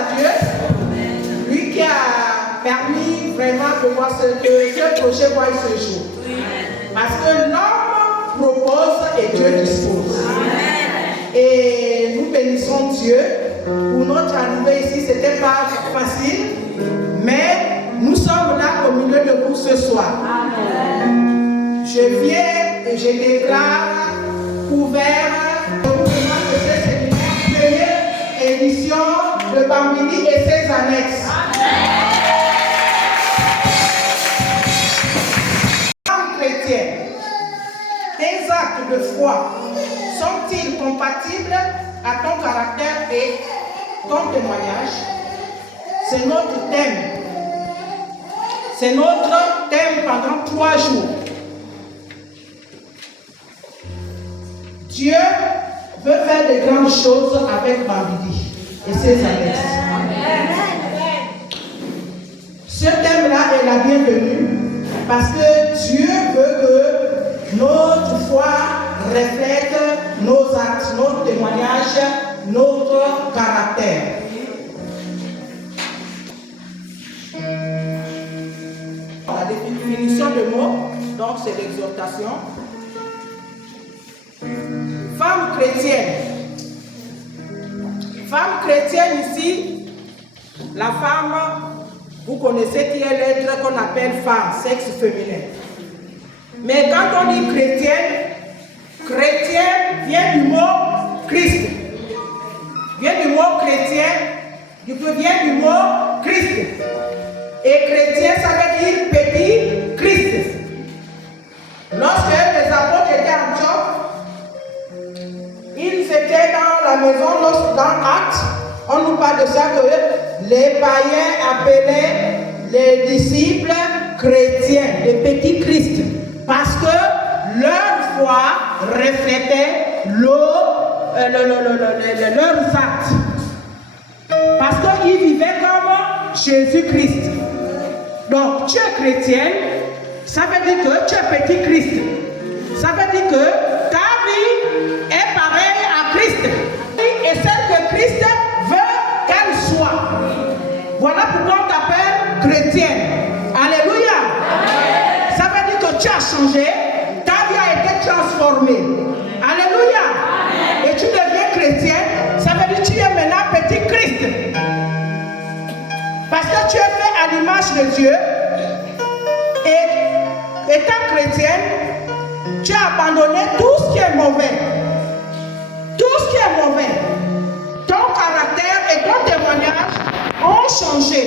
à Dieu, lui qui a permis vraiment que ce projet voie ce jour. Parce que l'homme propose et Dieu dispose. Et nous bénissons Dieu. Pour notre arrivée ici, ce n'était pas facile, mais nous sommes là au milieu de vous ce soir. Je viens et je déclare ouvert le mouvement de ce séminaire, première édition de Bambini et ses annexes. Femmes chrétiennes, tes actes de foi sont-ils compatibles à ton caractère et ton témoignage? C'est notre thème. C'est notre thème pendant 3 jours. Dieu veut faire de grandes choses avec Bambini et ses annexes. Ce thème-là est la bienvenue parce que Dieu veut que notre foi reflète nos actes, notre témoignage, notre caractère. La définition de mot, donc c'est l'exhortation. Femme chrétienne. Femme chrétienne ici, la femme, vous connaissez qui est l'être qu'on appelle femme, sexe féminin. Mais quand on dit chrétienne, chrétienne vient du mot Christ. Vient du mot chrétien, vient du mot Christ. Et chrétien, ça veut dire petit Christ. Lorsque les apôtres étaient en Antioche, ils étaient dans la maison, dans Actes, on nous parle de ça que les païens appelaient les disciples chrétiens, les petits Christ, parce que leur foi reflétait leurs actes. Parce qu'ils vivaient comme Jésus-Christ. Donc, tu es chrétienne, ça veut dire que tu es petit Christ. Ça veut dire que ta vie est pareille à Christ. Et celle que Christ veut qu'elle soit. Voilà pourquoi on t'appelle chrétienne. Alléluia. Amen. Ça veut dire que tu as changé, ta vie a été transformée. Alléluia. Amen. Et tu deviens chrétienne, ça veut dire que tu es maintenant petit Christ. Parce que tu es fait à l'image de Dieu. Et étant chrétienne, tu as abandonné tout ce qui est mauvais. Tout ce qui est mauvais. Ton caractère et ton témoignage ont changé.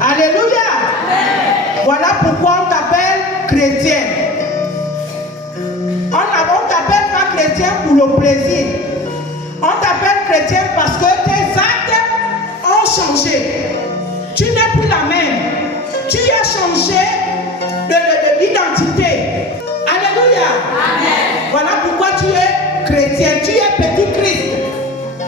Alléluia. Amen. Voilà pourquoi on t'appelle chrétienne. On ne t'appelle pas chrétien pour le plaisir. On t'appelle chrétienne parce que tes actes ont changé. Tu n'es plus la même. Tu as changé de l'identité. Alléluia. Amen. Voilà pourquoi tu es chrétien. Tu es petit Christ.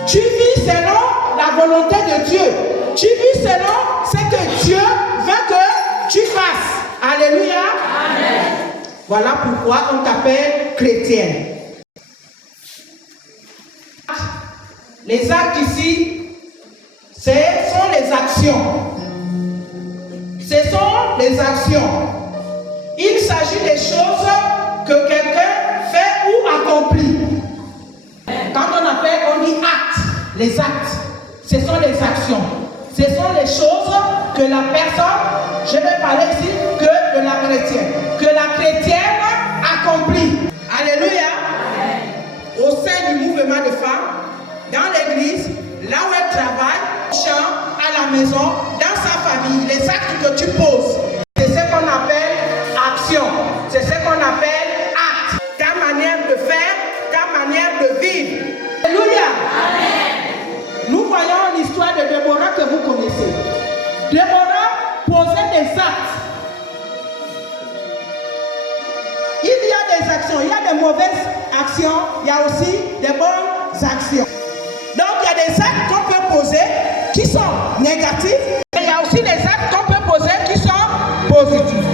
Tu vis selon la volonté de Dieu. Tu vis selon ce que Dieu veut que tu fasses. Alléluia. Amen. Voilà pourquoi on t'appelle chrétienne. Les actes ici, ce sont les actions. Ce sont les actions. Il s'agit des choses que quelqu'un fait ou accomplit. Quand on appelle, on dit actes. Les actes, ce sont les actions. Ce sont les choses que la personne, je vais parler ici que de la chrétienne, que la chrétienne accomplit. Alléluia. Au sein du mouvement de femmes, dans l'église, là où elle travaille, au champ, à la maison, dans sa famille, les actes que tu poses, c'est ce qu'on appelle action. C'est ce qu'on appelle acte. Ta manière de faire, ta manière de vivre. Alléluia. Amen. Nous voyons l'histoire de Déborah que vous connaissez. Déborah posait des actes. Il y a des actions, il y a des mauvaises actions, il y a aussi des bonnes actions. Donc il y a des actes qu'on peut poser qui sont négatifs, et il y a aussi des actes qu'on peut poser qui sont positifs.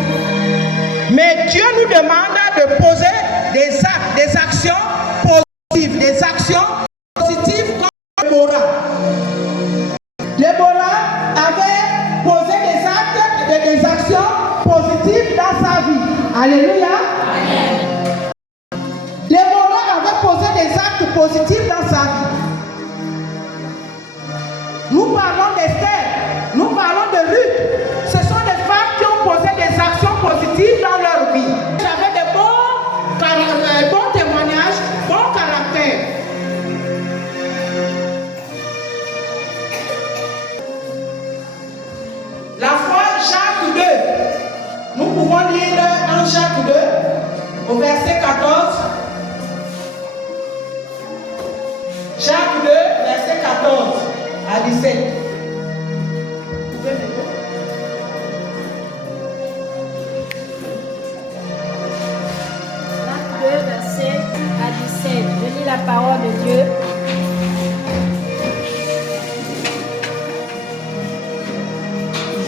Mais Dieu nous demande de poser des actes, des actions positives, des actions positives comme Déborah. Déborah Alléluia. Amen. Les voleurs avaient posé des actes positifs dans sa vie. Nous parlons d'Esther, nous parlons de Ruth. Ce sont des femmes qui ont posé des actions positives dans leur vie. J'avais des bons témoignages, bons caractères. La foi, Jacques 2. Nous pouvons lire dans Jacques 2, au verset 14. Jacques 2, verset 14 à 17. Vous pouvez me dire? Jacques 2, verset à 17. Je lis la parole de Dieu.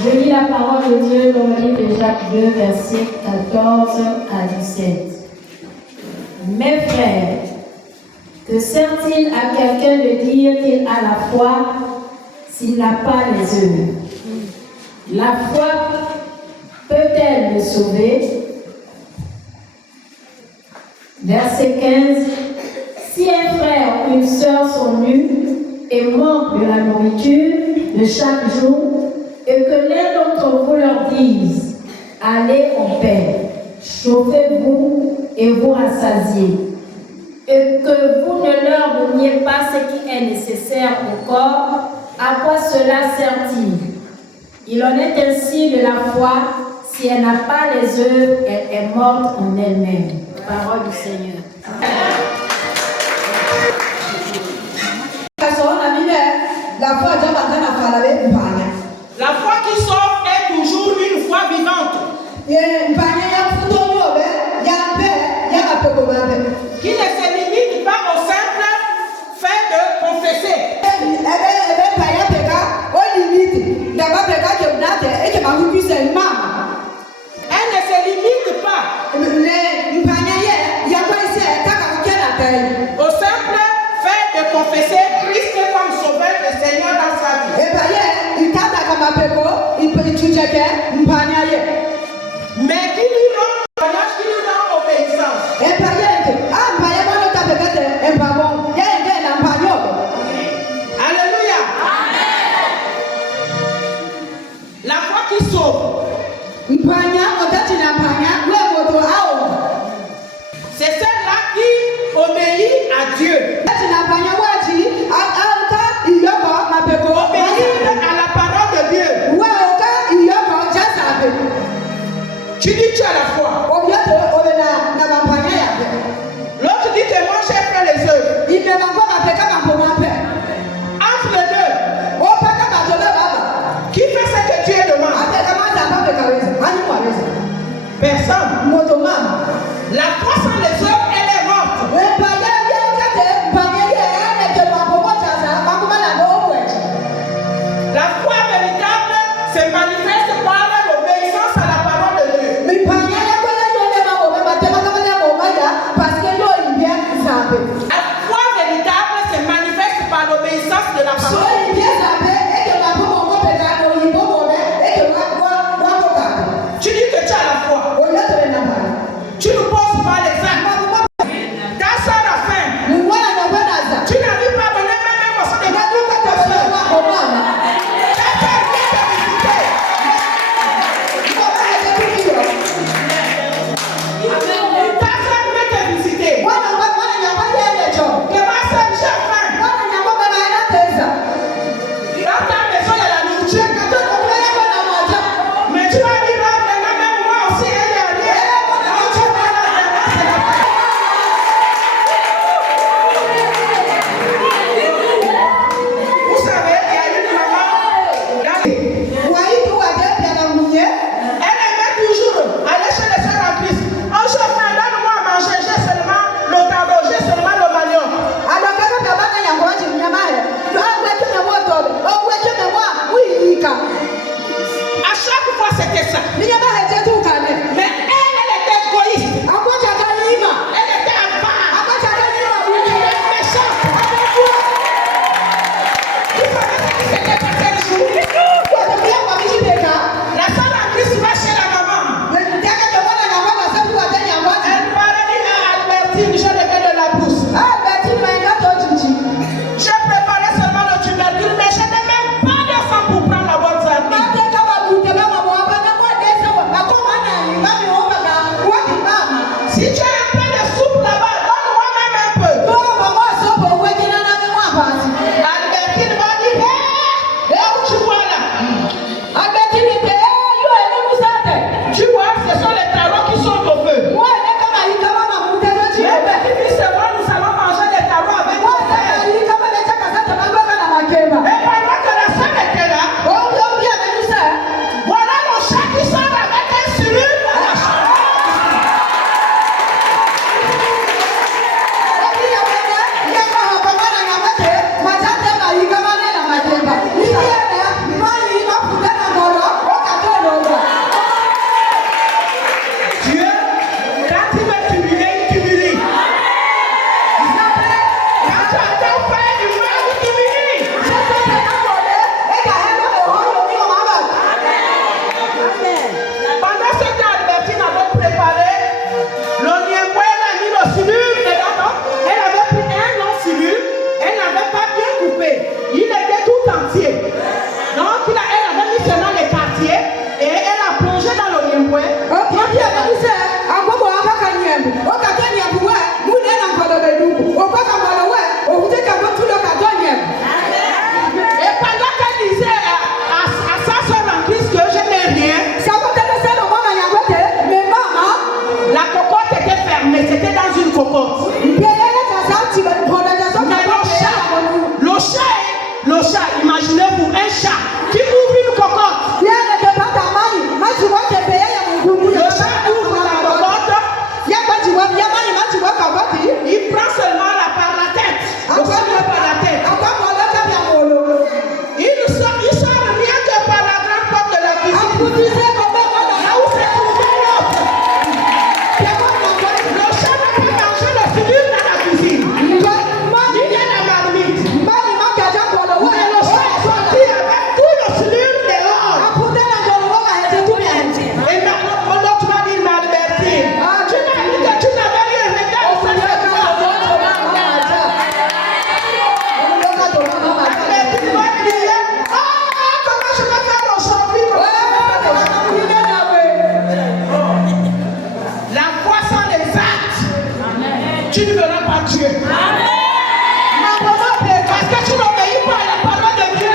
Je lis la parole de Dieu dans le livre de Jacques 2, verset 14 à 17. Mes frères, que sert-il à quelqu'un de dire qu'il a la foi s'il n'a pas les œuvres? La foi peut-elle le sauver? Verset 15. Si un frère ou une sœur sont nus et manquent de la nourriture de chaque jour, et que l'un d'entre vous leur dise, allez en paix, chauffez-vous et vous rassasiez, et que vous ne leur donniez pas ce qui est nécessaire au corps, à quoi cela sert-il? Il en est ainsi de la foi, si elle n'a pas les œuvres, elle est morte en elle-même. Parole du Seigneur. La foi qui sauve est toujours une foi vivante. Qui ne se limite pas au simple fait de confesser. Elle ne se limite pas au simple fait de confesser Christ comme sauveur et Seigneur dans sa vie. Mais qui lui rend obéissance. Le chat, imaginez-vous un chat qui ouvre une cocotte. Le chat ouvre la cocotte. Il prend seulement par la tête. Le seulement par la tête. Il sort rien que par la grande porte de la cuisine. Là où c'est trouvé l'autre. Le chat n'a pas mangé le filure dans la cuisine. Ni dans la marmite. Mais le chat est sorti avec tout le filure dehors. Et maintenant, l'autre va dire Malbertine. Tu m'as dit que tu n'avais rien regardé. Malbertine va crier. Comment je vais faire aujourd'hui? La foi sans les actes, tu ne verras pas Dieu. Parce que tu n'obéis pas à la parole de Dieu.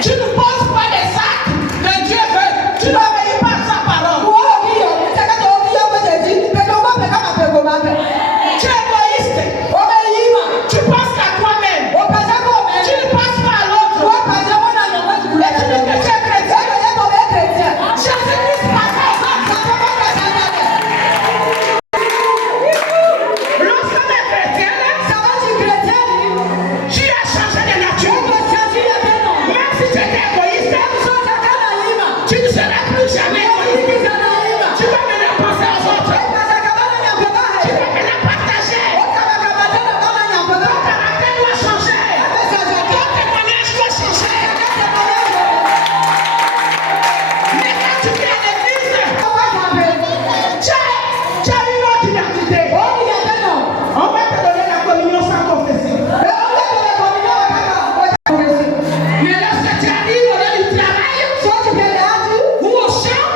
Tu ne poses pas les actes que Dieu veut. Tu n'obéis pas à sa parole. Tu es égoïste. Tu penses à toi-même. Tu ne penses pas à l'autre. Et tu dis que tu es chrétien. Jésus-Christ passe aux autres. Lorsqu'on est chrétien, tu as changé de nature. Même si tu étais égoïste, tu ne seras plus jamais égoïste. Tu vas maintenant penser aux autres. Tu vas maintenant partager. Ton caractère doit changer. Ton témoignage doit changer. Mais quand tu viens à l'église, tu as une autre identité. On va te donner la communion sans confesser. Mais lorsque tu arrives au lieu du travail ou au champ,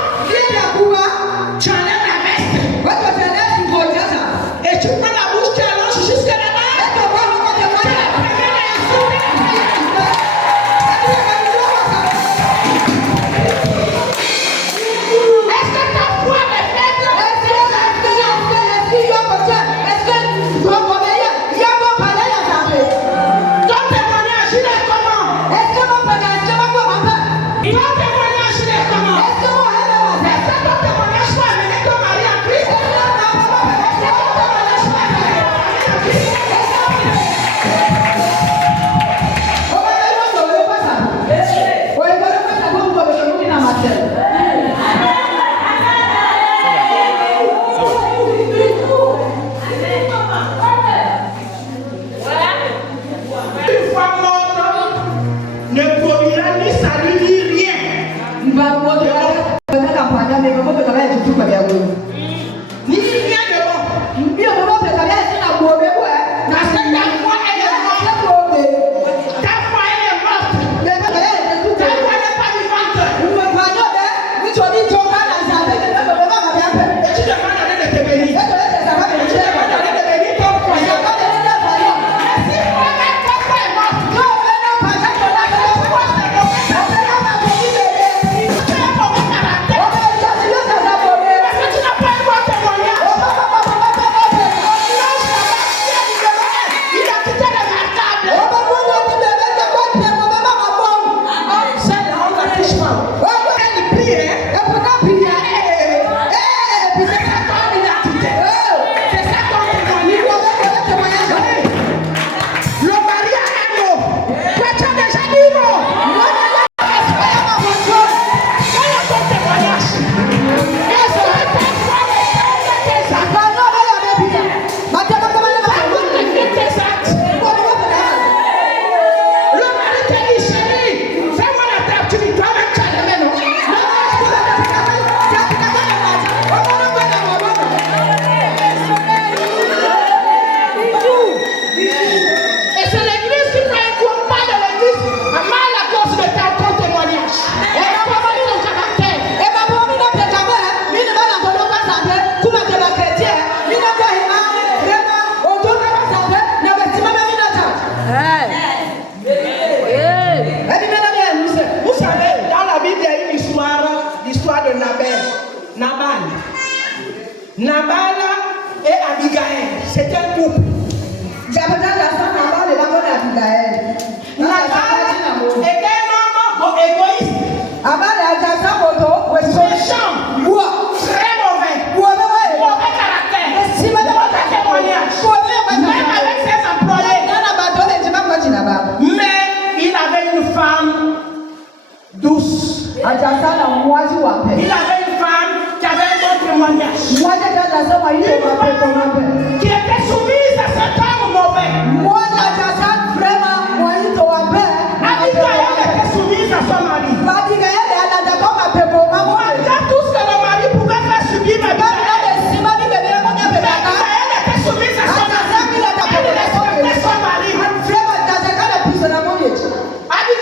tu enlèves la veste et tu prends la bouche, tu allonges jusque là-bas. Est-ce que ta foi est faible? Ton témoignage, il est comment? Ton témoignage, il est comment? Est-ce que ton témoignage peut amener ton mari en Christ? Est-ce que ton témoignage peut amener ton mari en Christ? Une foi morte ne produira ni salut ni rien. Ni rien de bon. Parce que ta foi, elle est morte. Ta foi, elle est morte. Ta foi n'est pas vivante. Et tu demandes à Dieu de te bénir. Tu demandes à Dieu de bénir ton foyer. Mais si toi-même, ta foi est morte, tu as un mauvais caractère. Parce que tu n'as pas l'histoire de Nabal. Nabal et Abigail, c'est un couple. Nabal était un homme égoïste, méchant, très mauvais caractère, mauvais témoignage, même avec ses employés. Mais il avait une femme douce. Il avait une femme qui avait un bon témoignage. Une femme qui était soumise à cet homme mauvais. Abigail était soumise à son mari. Regarde tout ce que le mari pouvait faire subir. Abigail était soumise à son mari.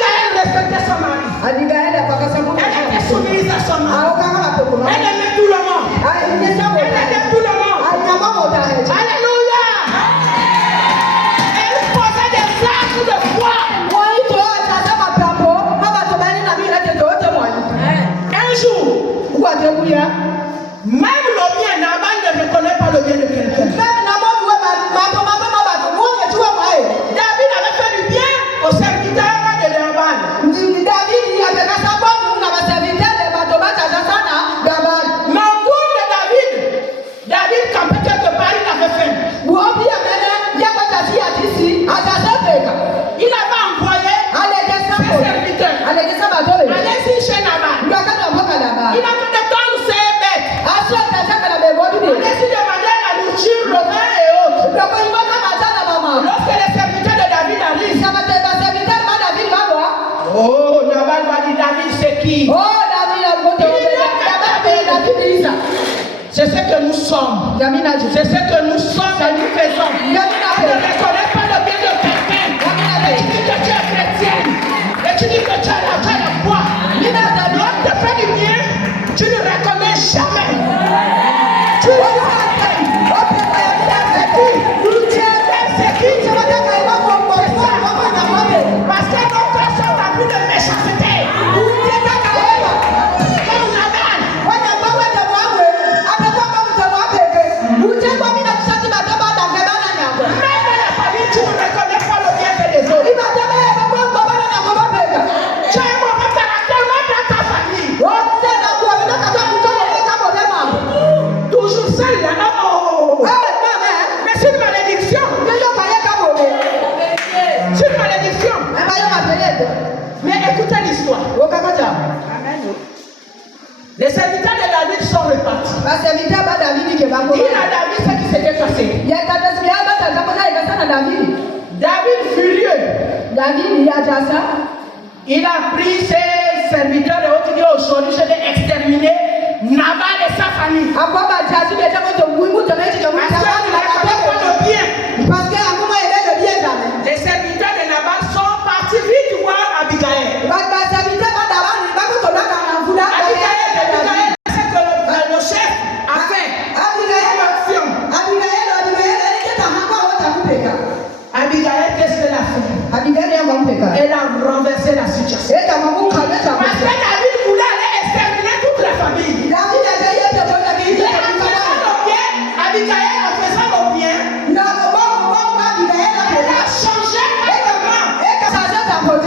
Elle respectait son mari. Abigail respectait son mari. Elle était soumise à son mari. Elle aimait tout le monde. Elle aimait tout le monde. Alléluia. Elle posait des actes de foi. Un jour, même le bien, Nabal ne reconnaît pas le bien de quelqu'un. David avait fait du bien au serviteur de Nabal. Mais au cours de David campait quelque part, il avait faim. Il avait envoyé ses serviteurs. Allez-y chez Nabal. Il a fait de temps ses bêtes. Allez-y demander la nourriture, le vin et autres. Lorsque les serviteurs de David arrivent, oh, Nabal va dire David c'est qui? C'est ce que nous sommes. C'est ce que nous sommes et nous faisons. On ne reconnaît pas le bien de quelqu'un. Et tu dis que tu es chrétienne. Et tu dis que tu as la foi. L'homme te fait du bien, tu ne reconnais jamais. Tu es c'est qui? Parce que nos cœurs sont remplis de méchanceté. Comme Nabal. Même dans la famille, tu ne reconnais pas le bien des autres. Tu as un mauvais caractère même dans ta famille. Toujours seul là. Oh. Mais c'est une malédiction. C'est une malédiction. Mais écoutez l'histoire. Les serviteurs de David sont repartis. Dis à David ce qui s'était passé. David furieux. Il a pris ses serviteurs et autres, il dit aujourd'hui je vais exterminer Nabal et sa famille. Parce que ne racontait pas le bien. Les serviteurs de Nabal sont partis vite voir Abigail. Abigail, c'est que le chef a fait. Abigail, qu'est-ce qu'elle a fait? Elle a renversé la situation. Parce que David voulait aller exterminer toute la famille. Mais en faisant le bien, elle a changé complètement. Elle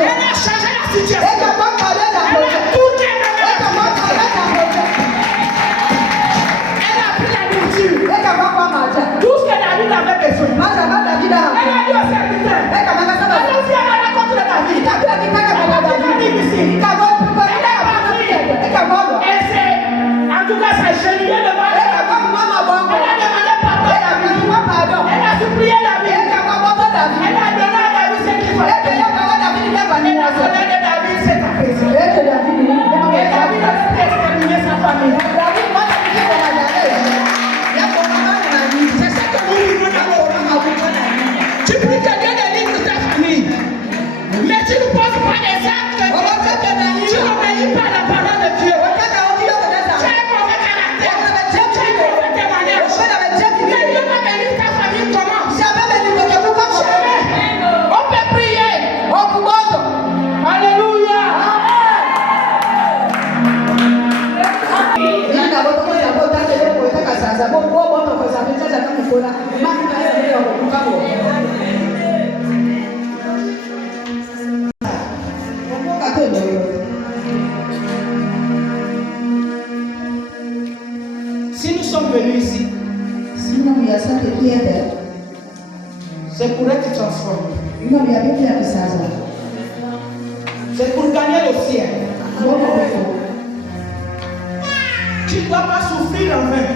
a changé la situation. Elle a tout déménagé. Elle a pris la nourriture. Tout ce que David avait besoin. Elle a dit au serviteur, allons-y à la rencontre de David. Elle arrive ici. Elle est partie. Elle s'est, en tout cas, ça géniait devant elle. Elle a demandé pardon. Elle a supplié David. Elle a donné à David ce qu'il fallait. Et la colère de David s'est apaisée. Et David a exterminé sa famille. C'est ce que nous vivons dans nos vies. Tu pries que Dieu délivre ta famille. Mais tu ne poses pas des actes. Tu n'obéis pas à la parole de Dieu. Tu as un mauvais caractère. Si nous sommes venus ici, c'est pour être transformés. C'est pour gagner le ciel. Tu ne dois pas souffrir en vain.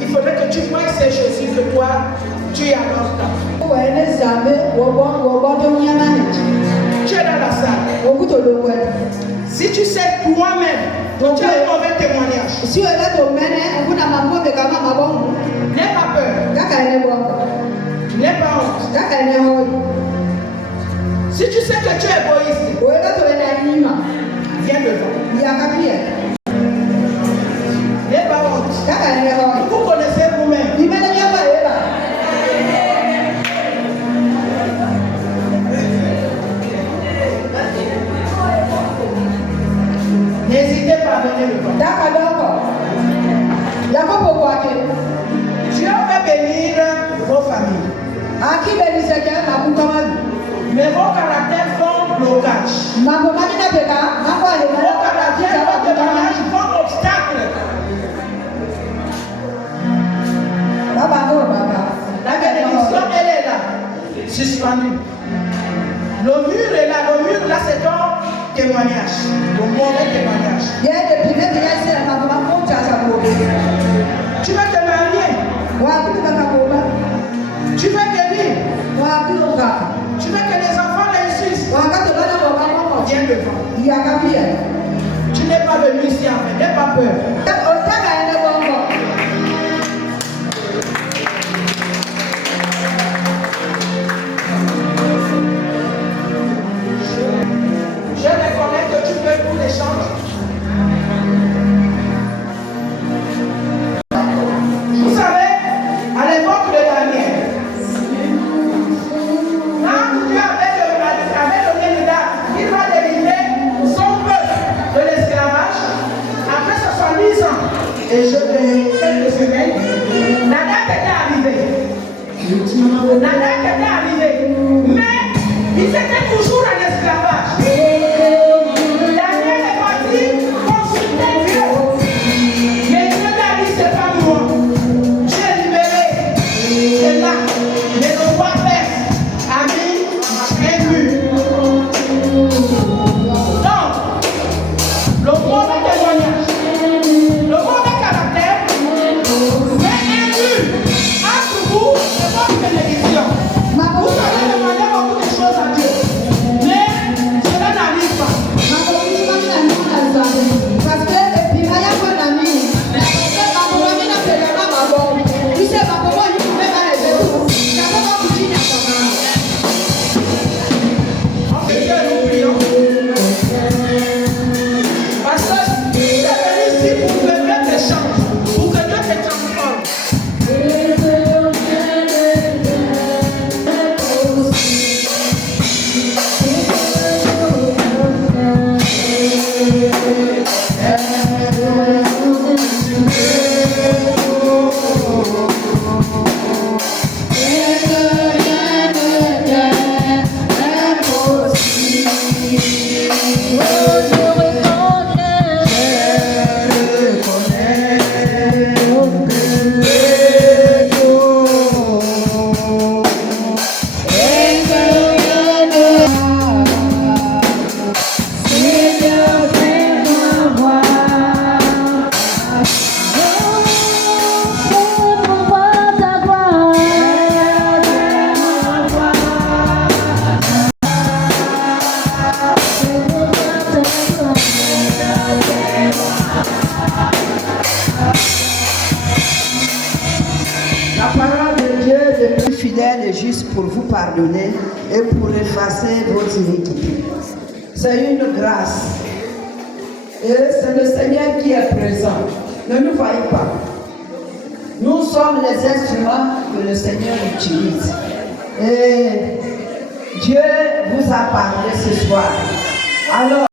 Il faudrait que tu vois ces Jésus que toi, tu es à leur temps. Tu es dans la salle. Si tu sais toi-même, tu as un mauvais témoignage. N'aie pas peur. N'aie pas honte. Si tu sais que tu es égoïste, viens devant. N'aie pas honte. Vous connaissez vous-même. N'hésitez pas à venir devant. Dieu va bénir vos familles. Mais vos caractères font blocage. Vos caractères, vos témoignages font obstacle. La bénédiction, elle est là, suspendue. Le mur est là. Le mur là, c'est ton témoignage. Le mauvais témoignage. Tu veux te marier. Tu veux guérir. Tu veux que les enfants réussissent. Viens devant. Tu n'es pas venu ici en fait. N'aie pas peur. Je reconnais que tu veux pour l'échange. Vous savez, à l'époque de Daniel, quand Dieu avait donné le date, il va délivrer son peuple de l'esclavage après 70 ans. Et quelques semaines, la date était arrivée. La date était arrivée. Mais ils étaient toujours en esclavage. Daniel est parti consulter Dieu. Mais Dieu a dit, c'est pas moi. J'ai libéré. C'est là. Mais le roi perse a mis un mur. Donc, le mauvais témoignage, le mauvais caractère, met un mur entre vous et votre bénédiction. Vous allez demander beaucoup de choses à Dieu. Mais cela n'arrive pas. Parce que tu es venu ici pour que Dieu te change, pour que Dieu te transforme. La parole de Dieu est plus fidèle et juste pour vous pardonner et pour effacer vos iniquités. C'est une grâce. Et c'est le Seigneur qui est présent. Ne nous voyez pas. Nous sommes les instruments que le Seigneur utilise. Et Dieu vous a parlé ce soir. Alors,